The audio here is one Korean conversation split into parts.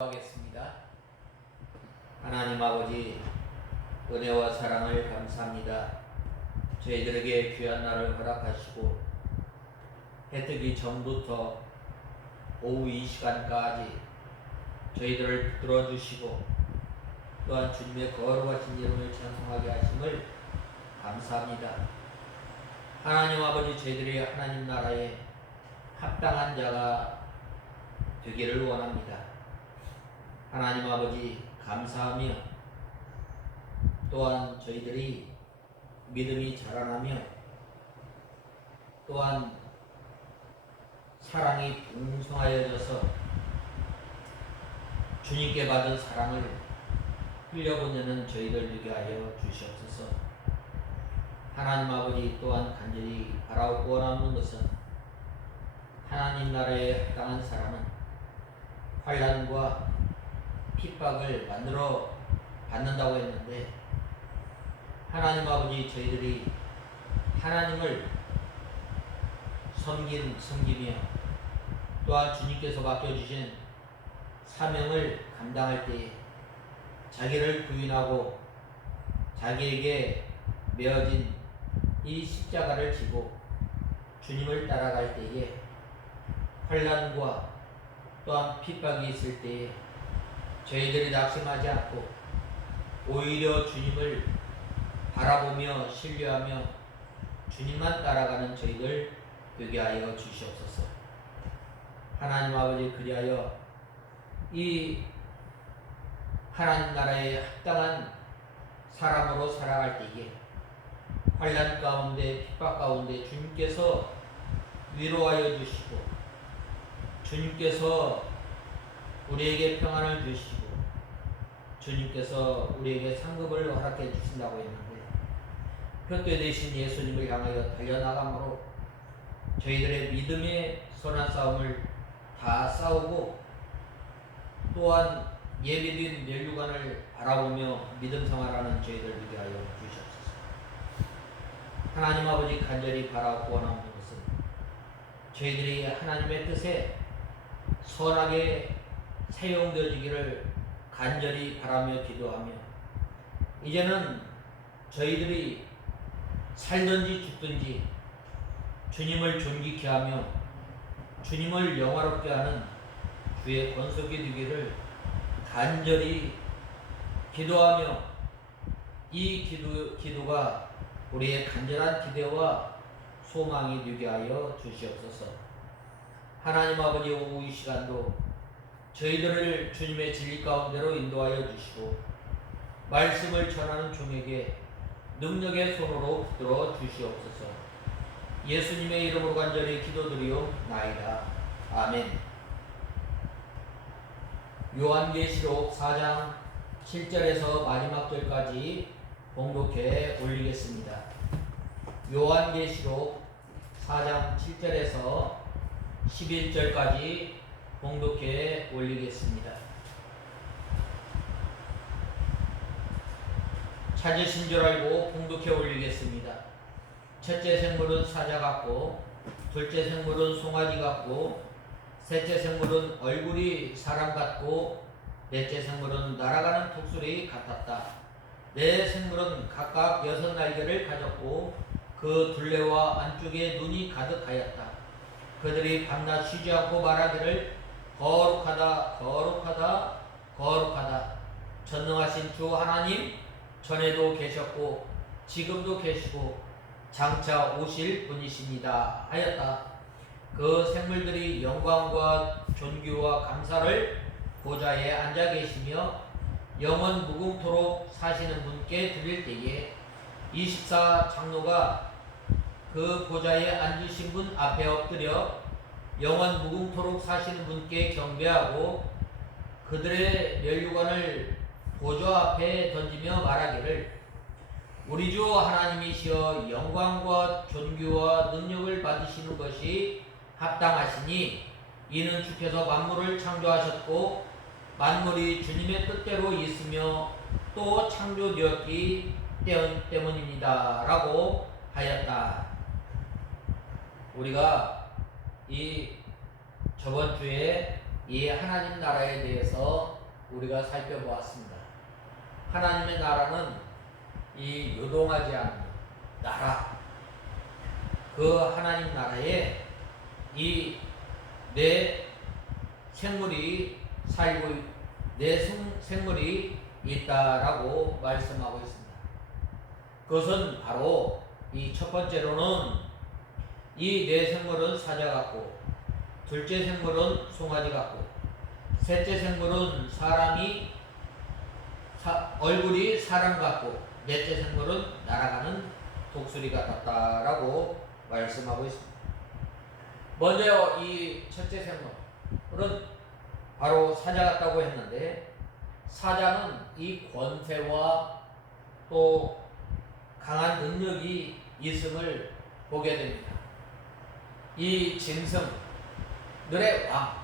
하겠습니다. 하나님 아버지, 은혜와 사랑을 감사합니다. 저희들에게 귀한 날을 허락하시고 해 뜨기 전부터 오후 이 시간까지 저희들을 붙들어 주시고 또한 주님의 거룩하신 이름을 찬송하게 하심을 감사합니다. 하나님 아버지, 저희들이 하나님 나라에 합당한 자가 되기를 원합니다. 하나님 아버지, 감사하며 또한 저희들이 믿음이 자라나며 또한 사랑이 풍성하여져서 주님께 받은 사랑을 흘려보내는 저희들 되게 하여 주시옵소서. 하나님 아버지, 또한 간절히 바라고 원하는 것은 하나님 나라에 합당한 사람은 환난과 핍박을 만들어 받는다고 했는데, 하나님 아버지, 저희들이 하나님을 섬기며 또한 주님께서 맡겨주신 사명을 감당할 때에 자기를 부인하고 자기에게 메어진 이 십자가를 지고 주님을 따라갈 때에 환난과 또한 핍박이 있을 때에 저희들이 낙심하지 않고 오히려 주님을 바라보며 신뢰하며 주님만 따라가는 저희들 되게 하여 주시옵소서. 하나님 아버지, 그리하여 이 하나님 나라에 합당한 사람으로 살아갈 때에 환난 가운데 핍박 가운데 주님께서 위로하여 주시고 주님께서 우리에게 평안을 주시고 주님께서 우리에게 상급을 허락해 주신다고 했는데, 표대 되신 예수님을 향하여 달려나감으로 저희들의 믿음의 선한 싸움을 다 싸우고 또한 예비된 면류관을 바라보며 믿음 생활하는 저희들 되게 하여 주시옵소서. 하나님 아버지, 간절히 바라고 원하는 것은 저희들이 하나님의 뜻에 선하게 사용되어지기를 간절히 바라며 기도하며, 이제는 저희들이 살든지 죽든지 주님을 존귀케 하며 주님을 영화롭게 하는 주의 권속이 되기를 간절히 기도하며, 이 기도가 우리의 간절한 기대와 소망이 되게 하여 주시옵소서. 하나님 아버지, 오후 이 시간도 저희들을 주님의 진리 가운데로 인도하여 주시고 말씀을 전하는 종에게 능력의 손으로 붙들어 주시옵소서. 예수님의 이름으로 간절히 기도드리옵나이다. 아멘. 요한계시록 4장 7절에서 마지막 절까지 봉독해 올리겠습니다. 요한계시록 4장 7절에서 11절까지 봉독해 올리겠습니다. 찾으신 줄 알고 봉독해 올리겠습니다. 첫째 생물은 사자 같고, 둘째 생물은 송아지 같고, 셋째 생물은 얼굴이 사람 같고, 넷째 생물은 날아가는 독수리 같았다. 네 생물은 각각 6날개를 가졌고 그 둘레와 안쪽에 눈이 가득하였다. 그들이 밤낮 쉬지 않고 말하기를 거룩하다, 거룩하다, 거룩하다. 전능하신 주 하나님, 전에도 계셨고 지금도 계시고 장차 오실 분이십니다 하였다. 그 생물들이 영광과 존귀와 감사를 보좌에 앉아 계시며 영원 무궁토록 사시는 분께 드릴 때에 24 장로가 그 보좌에 앉으신 분 앞에 엎드려 영원 무궁토록 사시는 분께 경배하고 그들의 면류관을 보좌 앞에 던지며 말하기를 우리 주 하나님이시여 영광과 존귀와 능력을 받으시는 것이 합당하시니 이는 주께서 만물을 창조하셨고 만물이 주님의 뜻대로 있으며 또 창조되었기 때문입니다 라고 하였다. 우리가 이 저번 주에 이 하나님 나라에 대해서 우리가 살펴보았습니다. 하나님의 나라는 이 요동하지 않는 나라, 그 하나님 나라에 이 내 생물이 살고 내 생물이 있다라고 말씀하고 있습니다. 그것은 바로 이 첫 번째로는 이 내 생물은 사자 같고, 둘째 생물은 송아지 같고, 셋째 생물은 얼굴이 사람 같고, 넷째 생물은 날아가는 독수리 같았다라고 말씀하고 있습니다. 먼저 이 첫째 생물은 바로 사자 같다고 했는데, 사자는 이 권세와 또 강한 능력이 있음을 보게 됩니다. 이 짐승들의 왕,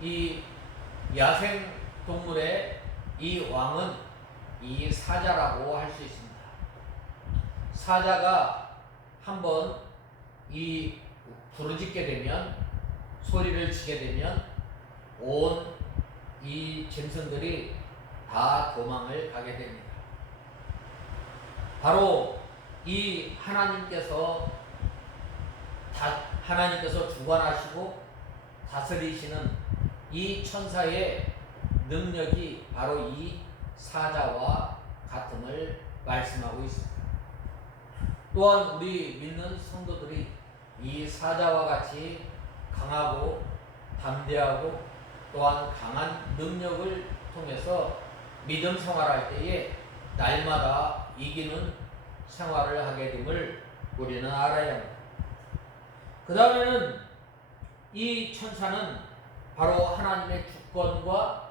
이 야생 동물의 이 왕은 이 사자라고 할 수 있습니다. 사자가 한번 이 부르짖게 되면, 소리를 치게 되면 온 이 짐승들이 다 도망을 가게 됩니다. 바로 이 하나님께서 주관하시고 다스리시는 이 천사의 능력이 바로 이 사자와 같음을 말씀하고 있습니다. 또한 우리 믿는 성도들이 이 사자와 같이 강하고 담대하고 또한 강한 능력을 통해서 믿음 생활할 때에 날마다 이기는 생활을 하게 됨을 우리는 알아야 합니다. 그 다음에는 이 천사는 바로 하나님의 주권과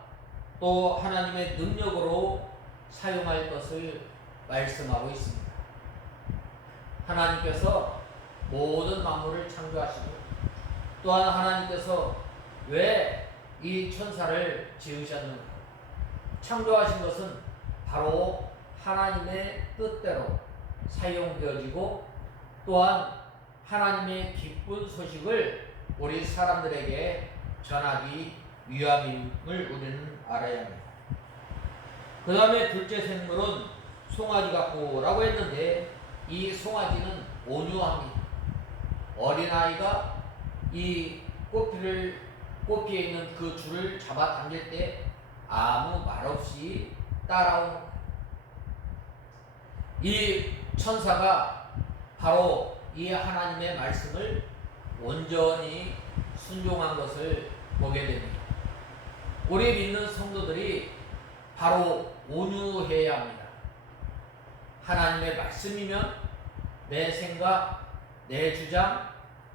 또 하나님의 능력으로 사용할 것을 말씀하고 있습니다. 하나님께서 모든 만물을 창조하시고, 또한 하나님께서 왜 이 천사를 지으셨는가? 창조하신 것은 바로 하나님의 뜻대로 사용되어지고, 또한 하나님의 기쁜 소식을 우리 사람들에게 전하기 위함임을 우리는 알아야 합니다. 그 다음에 둘째 생물은 송아지 같고라고 했는데, 이 송아지는 온유합니다. 어린아이가 이 꽃피에 있는 그 줄을 잡아 당길 때 아무 말 없이 따라오는, 이 천사가 바로 이 하나님의 말씀을 온전히 순종한 것을 보게 됩니다. 우리 믿는 성도들이 바로 온유해야 합니다. 하나님의 말씀이면 내 생각, 내 주장,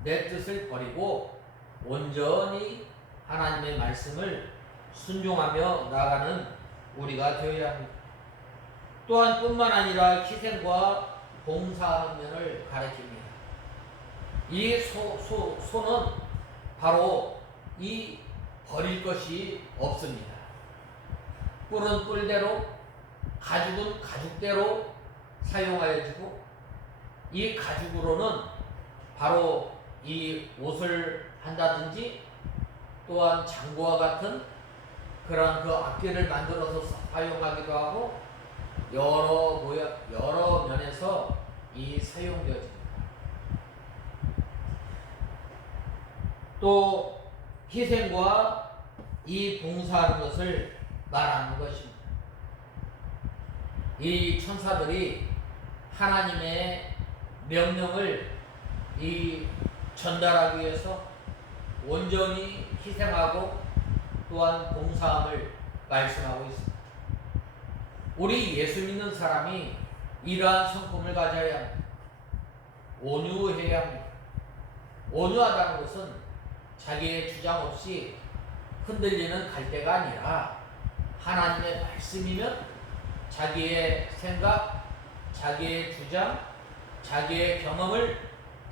내 뜻을 버리고 온전히 하나님의 말씀을 순종하며 나아가는 우리가 되어야 합니다. 또한 뿐만 아니라 희생과 봉사하는 면을 가리킵니다. 이 소는 바로 이 버릴 것이 없습니다. 뿔은 뿔대로, 가죽은 가죽대로 사용하여지고, 이 가죽으로는 바로 이 옷을 한다든지, 또한 장구와 같은 그런 그 악기를 만들어서 사용하기도 하고, 여러 면에서 이 사용되어집니다. 또 희생과 이 봉사하는 것을 말하는 것입니다. 이 천사들이 하나님의 명령을 이 전달하기 위해서 온전히 희생하고 또한 봉사함을 말씀하고 있습니다. 우리 예수 믿는 사람이 이러한 성품을 가져야 합니다. 온유해야 합니다. 온유하다는 것은 자기의 주장 없이 흔들리는 갈대가 아니라, 하나님의 말씀이면 자기의 생각, 자기의 주장, 자기의 경험을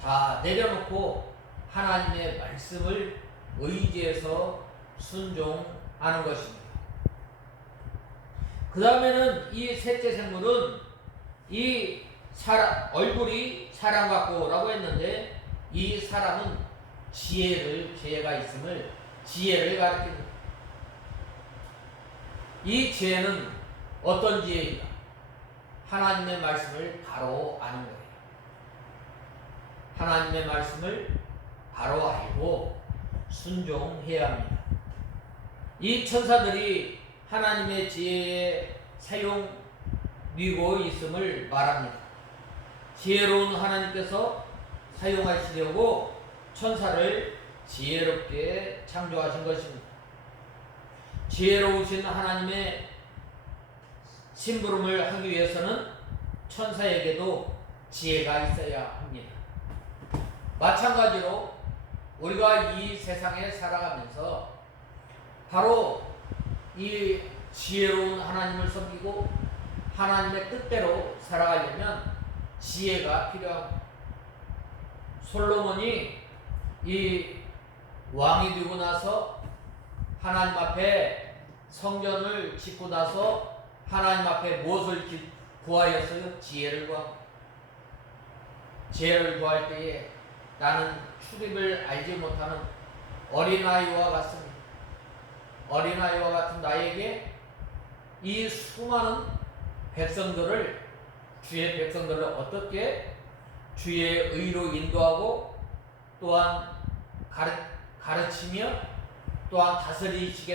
다 내려놓고 하나님의 말씀을 의지해서 순종하는 것입니다. 그 다음에는 이 셋째 생물은 이 얼굴이 사람 같고라고 했는데, 이 사람은 지혜가 있음을 지혜를 가르칩니다. 이 지혜는 어떤 지혜인가? 하나님의 말씀을 바로 아는 거예요. 하나님의 말씀을 바로 알고 순종해야 합니다. 이 천사들이 하나님의 지혜에 사용되고 있음을 말합니다. 지혜로운 하나님께서 사용하시려고 천사를 지혜롭게 창조하신 것입니다. 지혜로우신 하나님의 심부름을 하기 위해서는 천사에게도 지혜가 있어야 합니다. 마찬가지로 우리가 이 세상에 살아가면서 바로 이 지혜로운 하나님을 섬기고 하나님의 뜻대로 살아가려면 지혜가 필요합니다. 솔로몬이 이 왕이 되고 나서 하나님 앞에 성전을 짓고 나서 하나님 앞에 무엇을 구하였어요? 지혜를 구합니다. 지혜를 구할 때에 나는 출입을 알지 못하는 어린아이와 같습니다. 어린아이와 같은 나에게 이 수많은 백성들을, 주의 백성들을 어떻게 주의 의로 인도하고 또한 가르치며 또한 다스릴 수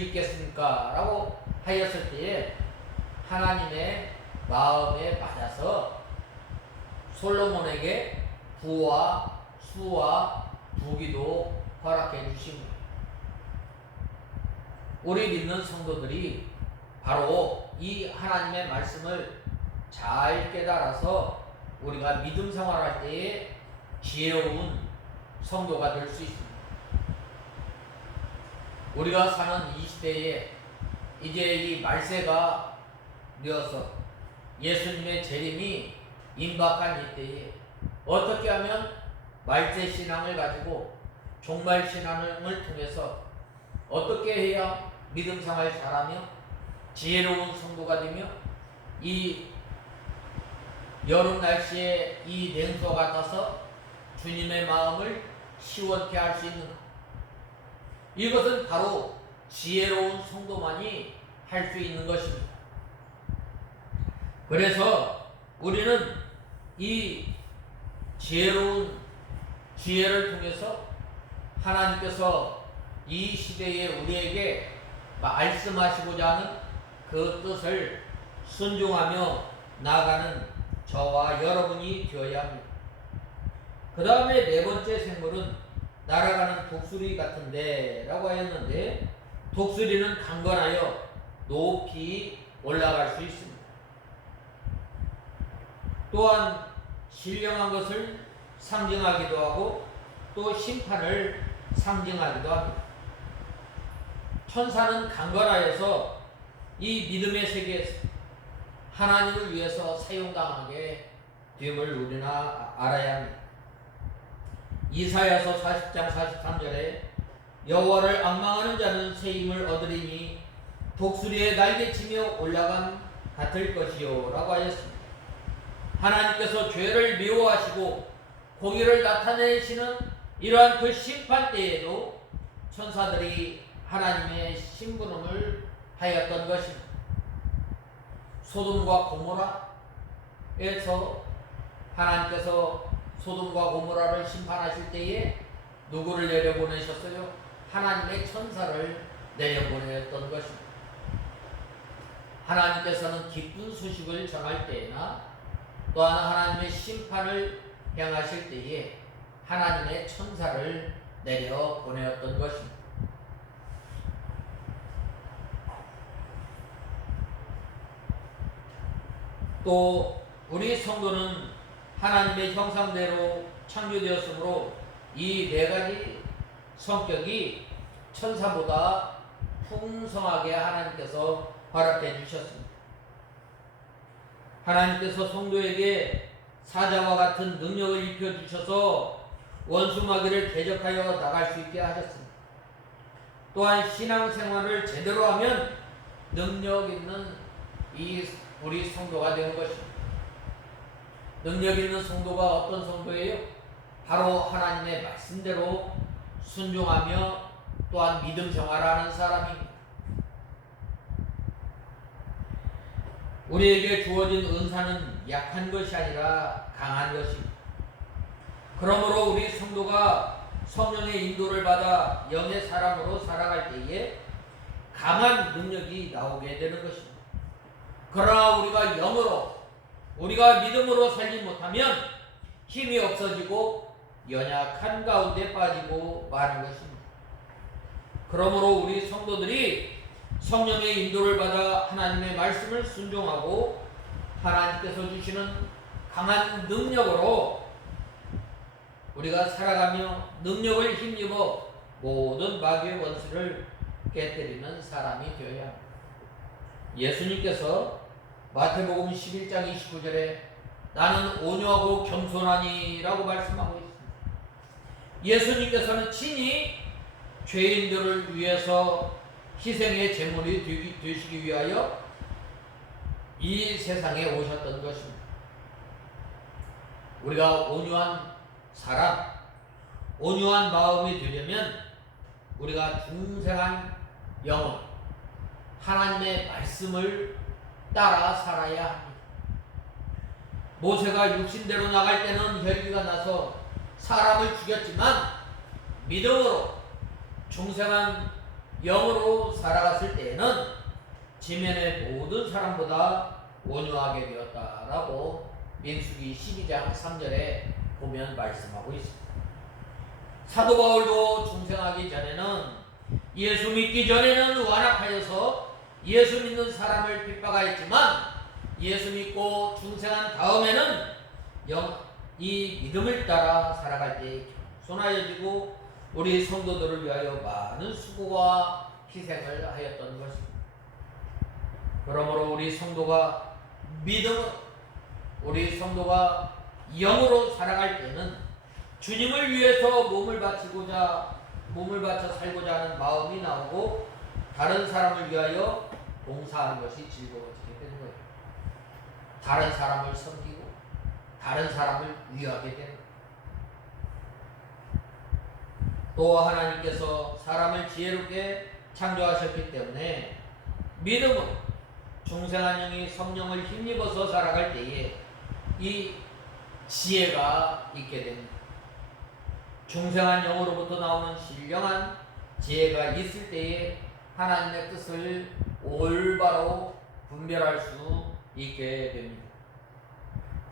있겠습니까? 라고 하였을 때에 하나님의 마음에 맞아서 솔로몬에게 부와 수와 부귀도 허락해 주십니다. 우리 믿는 성도들이 바로 이 하나님의 말씀을 잘 깨달아서 우리가 믿음 생활할 때에 지혜로운 성도가 될 수 있습니다. 우리가 사는 이 시대에 이제 이 말세가 되어서 예수님의 재림이 임박한 이때에 어떻게 하면 말세 신앙을 가지고 종말 신앙을 통해서 어떻게 해야 믿음 생활 잘하며 지혜로운 성도가 되며 이 여름 날씨에 이 냉수 같아서 주님의 마음을 시원케 할 수 있는가? 이것은 바로 지혜로운 성도만이 할 수 있는 것입니다. 그래서 우리는 이 지혜로운 지혜를 통해서 하나님께서 이 시대에 우리에게 말씀하시고자 하는 그 뜻을 순종하며 나아가는 저와 여러분이 되어야 합니다. 그 다음에 네 번째 생물은 날아가는 독수리 같은데 라고 하였는데, 독수리는 강건하여 높이 올라갈 수 있습니다. 또한 신령한 것을 상징하기도 하고 또 심판을 상징하기도 합니다. 천사는 강건하여서 이 믿음의 세계에서 하나님을 위해서 사용당하게 됨을 우리는 알아야 합니다. 이사야서 40장 43절에 여호와를 앙망하는 자는 새 힘을 얻으리니 독수리의 날개치며 올라감 같을 것이요 라고 하였습니다. 하나님께서 죄를 미워하시고 공의를 나타내시는 이러한 그 심판 때에도 천사들이 하나님의 심부름을 하였던 것입니다. 소돔과 고모라에서 하나님께서 소돔과 고모라를 심판하실 때에 누구를 내려보내셨어요? 하나님의 천사를 내려보냈던 것입니다. 하나님께서는 기쁜 소식을 전할 때나 또한 하나님의 심판을 행하실 때에 하나님의 천사를 내려보내었던 것입니다. 또 우리 성도는 하나님의 형상대로 창조되었으므로 이 네 가지 성격이 천사보다 풍성하게 하나님께서 허락해 주셨습니다. 하나님께서 성도에게 사자와 같은 능력을 입혀 주셔서 원수마귀를 대적하여 나갈 수 있게 하셨습니다. 또한 신앙생활을 제대로 하면 능력 있는 우리 성도가 되는 것입니다. 능력 있는 성도가 어떤 성도예요? 바로 하나님의 말씀대로 순종하며 또한 믿음 생활하는 사람입니다. 우리에게 주어진 은사는 약한 것이 아니라 강한 것입니다. 그러므로 우리 성도가 성령의 인도를 받아 영의 사람으로 살아갈 때에 강한 능력이 나오게 되는 것입니다. 그러나 우리가 영으로, 우리가 믿음으로 살지 못하면 힘이 없어지고 연약한 가운데 빠지고 마는 것입니다. 그러므로 우리 성도들이 성령의 인도를 받아 하나님의 말씀을 순종하고 하나님께서 주시는 강한 능력으로 우리가 살아가며 능력을 힘입어 모든 마귀의 원수를 깨뜨리는 사람이 되어야 합니다. 예수님께서 마태복음 11장 29절에 나는 온유하고 겸손하니라고 말씀하고 있습니다. 예수님께서는 친히 죄인들을 위해서 희생의 제물이 되시기 위하여 이 세상에 오셨던 것입니다. 우리가 온유한 사람, 온유한 마음이 되려면 우리가 중생한 영혼, 하나님의 말씀을 따라 살아야 합니다. 모세가 육신대로 나갈 때는 혈기가 나서 사람을 죽였지만 믿음으로 중생한 영으로 살아갔을 때에는 지면의 모든 사람보다 온유하게 되었다라고 민수기 12장 3절에 보면 말씀하고 있습니다. 사도 바울도 중생하기 전에는 예수 믿기 전에는 완악하여서 예수 믿는 사람을 핍박하였지만 예수 믿고 중생한 다음에는 이 믿음을 따라 살아갈 때 겸손하여지고 우리 성도들을 위하여 많은 수고와 희생을 하였던 것입니다. 그러므로 우리 성도가 믿음으로, 우리 성도가 영으로 살아갈 때는 주님을 위해서 몸을 바쳐 살고자 하는 마음이 나오고 다른 사람을 위하여 봉사하는 것이 즐거워지게 되는 거예요. 다른 사람을 섬기고 다른 사람을 위하게 되는 거예요. 또 하나님께서 사람을 지혜롭게 창조하셨기 때문에 믿음으로 중생한 영이 성령을 힘입어서 살아갈 때에 이 지혜가 있게 됩니다. 중생한 영으로부터 나오는 신령한 지혜가 있을 때에 하나님의 뜻을 올바로 분별할 수 있게 됩니다.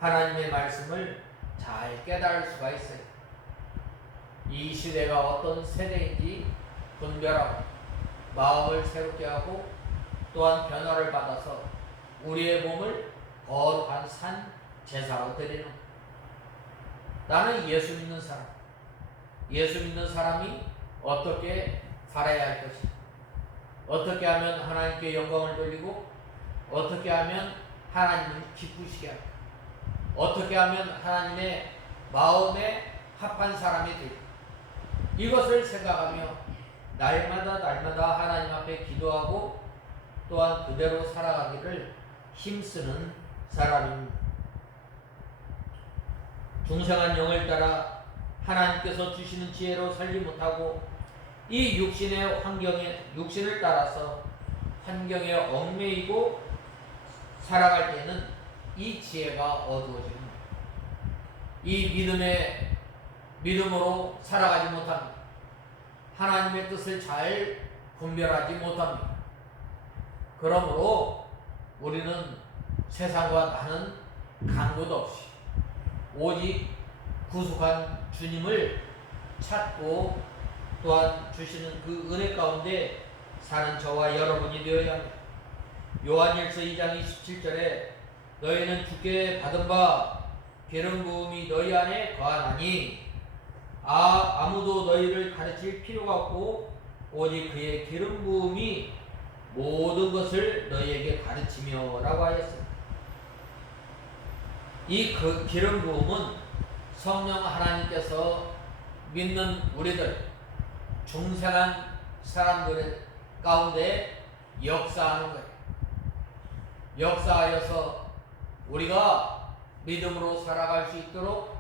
하나님의 말씀을 잘 깨달을 수가 있어요. 이 시대가 어떤 세대인지 분별하고 마음을 새롭게 하고 또한 변화를 받아서 우리의 몸을 거룩한 산 제사로 드리는 것. 나는 예수 믿는 사람, 예수 믿는 사람이 어떻게 살아야 할 것인가, 어떻게 하면 하나님께 영광을 돌리고 어떻게 하면 하나님을 기쁘시게 할까, 어떻게 하면 하나님의 마음에 합한 사람이 될까, 이것을 생각하며 날마다 하나님 앞에 기도하고 또한 그대로 살아가기를 힘쓰는 사람입니다. 중생한 영을 따라 하나님께서 주시는 지혜로 살지 못하고 이 육신을 따라서 환경에 얽매이고 살아갈 때는 이 지혜가 어두워집니다. 이 믿음으로 살아가지 못합니다. 하나님의 뜻을 잘 분별하지 못합니다. 그러므로 우리는 세상과 나는 간 곳 없이 오직 구속한 주님을 찾고 또한 주시는 그 은혜 가운데 사는 저와 여러분이 되어야 합니다. 요한일서 2장 27절에 너희는 주께 받은 바 기름 부음이 너희 안에 거하나니 아무도 너희를 가르칠 필요가 없고 오직 그의 기름 부음이 모든 것을 너희에게 가르치며 라고 하였습니다. 이 기름 부음은 성령 하나님께서 믿는 우리들 중생한 사람들 가운데 역사하는 거예요. 역사하여서 우리가 믿음으로 살아갈 수 있도록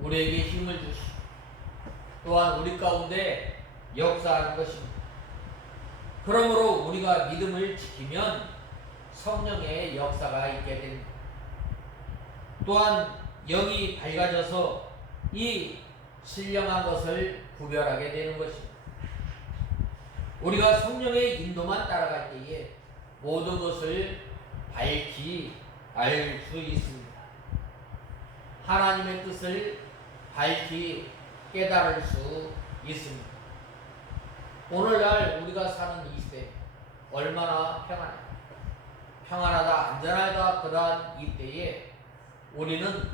우리에게 힘을 주시고 또한 우리 가운데 역사하는 것입니다. 그러므로 우리가 믿음을 지키면 성령의 역사가 있게 됩니다. 또한 영이 밝아져서 이 신령한 것을 구별하게 되는 것입니다. 우리가 성령의 인도만 따라갈 때에 모든 것을 밝히 알 수 있습니다. 하나님의 뜻을 밝히 깨달을 수 있습니다. 오늘날 우리가 사는 이 시대 얼마나 평안하다 안전하다 그러한 이때에 우리는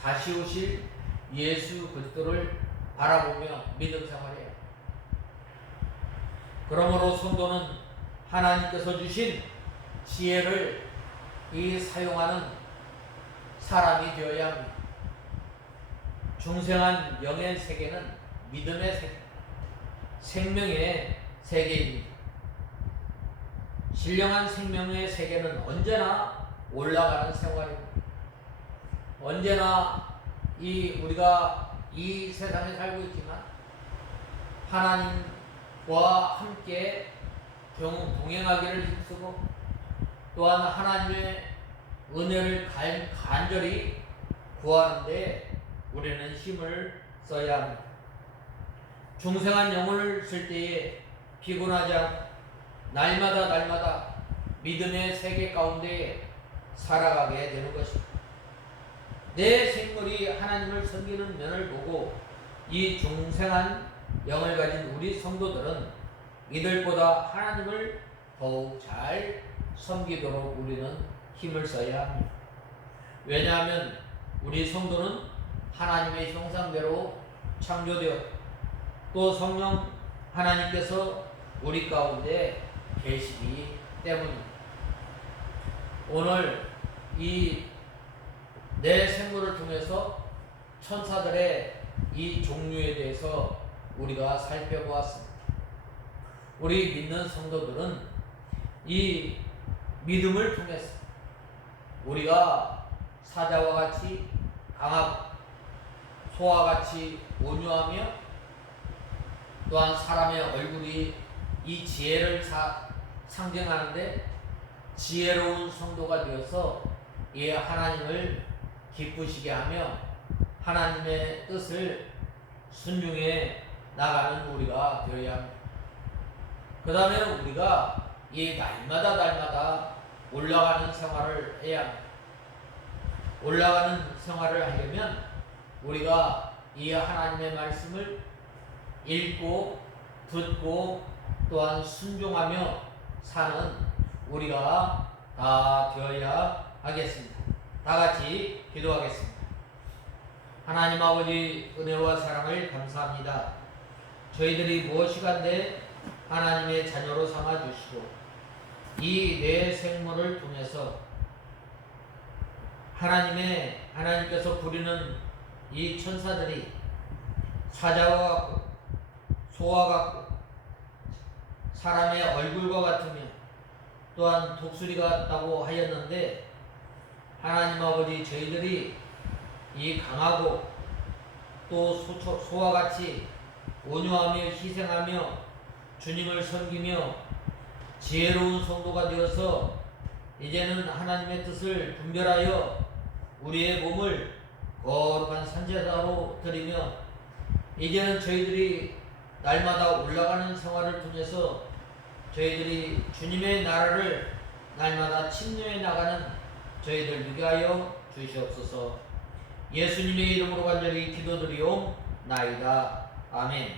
다시 오실 예수 그리스도를 바라보며 믿음 생활해요. 그러므로 성도는 하나님께서 주신 지혜를 사용하는 사람이 되어야 합니다. 중생한 영의 세계는 믿음의 세계, 생명의 세계입니다. 신령한 생명의 세계는 언제나 올라가는 생활입니다. 언제나 우리가 이 세상에 살고 있지만 하나님과 함께 동행하기를 힘쓰고 또한 하나님의 은혜를 간절히 구하는데 우리는 힘을 써야 합니다. 중생한 영혼을 쓸 때에 피곤하지 않고 날마다 믿음의 세계 가운데 살아가게 되는 것입니다. 내 생물이 하나님을 섬기는 면을 보고 이 중생한 영을 가진 우리 성도들은 이들보다 하나님을 더욱 잘 섬기도록 우리는 힘을 써야 합니다. 왜냐하면 우리 성도는 하나님의 형상대로 창조되었고 또 성령 하나님께서 우리 가운데 계시기 때문입니다. 오늘 이 내 생물을 통해서 천사들의 이 종류에 대해서 우리가 살펴보았습니다. 우리 믿는 성도들은 이 믿음을 통해서 우리가 사자와 같이 강하고 소와 같이 온유하며 또한 사람의 얼굴이 이 지혜를 상징하는데 지혜로운 성도가 되어서 이 하나님을 기쁘시게 하며 하나님의 뜻을 순종해 나가는 우리가 되어야 합니다. 그 다음에는 우리가 이 날마다 올라가는 생활을 해야 합니다. 올라가는 생활을 하려면 우리가 이 하나님의 말씀을 읽고 듣고 또한 순종하며 사는 우리가 다 되어야 하겠습니다. 다 같이 기도하겠습니다. 하나님 아버지 은혜와 사랑을 감사합니다. 저희들이 무엇이간데 하나님의 자녀로 삼아주시고 이 내 생물을 통해서 하나님께서 부리는 이 천사들이 사자와 같고 소와 같고 사람의 얼굴과 같으며 또한 독수리 같다고 하였는데 하나님 아버지 저희들이 이 강하고 또 소와 같이 온유하며 희생하며 주님을 섬기며 지혜로운 성도가 되어서 이제는 하나님의 뜻을 분별하여 우리의 몸을 거룩한 산제사로 드리며 이제는 저희들이 날마다 올라가는 생활을 통해서 저희들이 주님의 나라를 날마다 침노해 나가는 저희들 되게 하여 주시옵소서. 예수님의 이름으로 간절히 기도드리옵나이다. 아멘.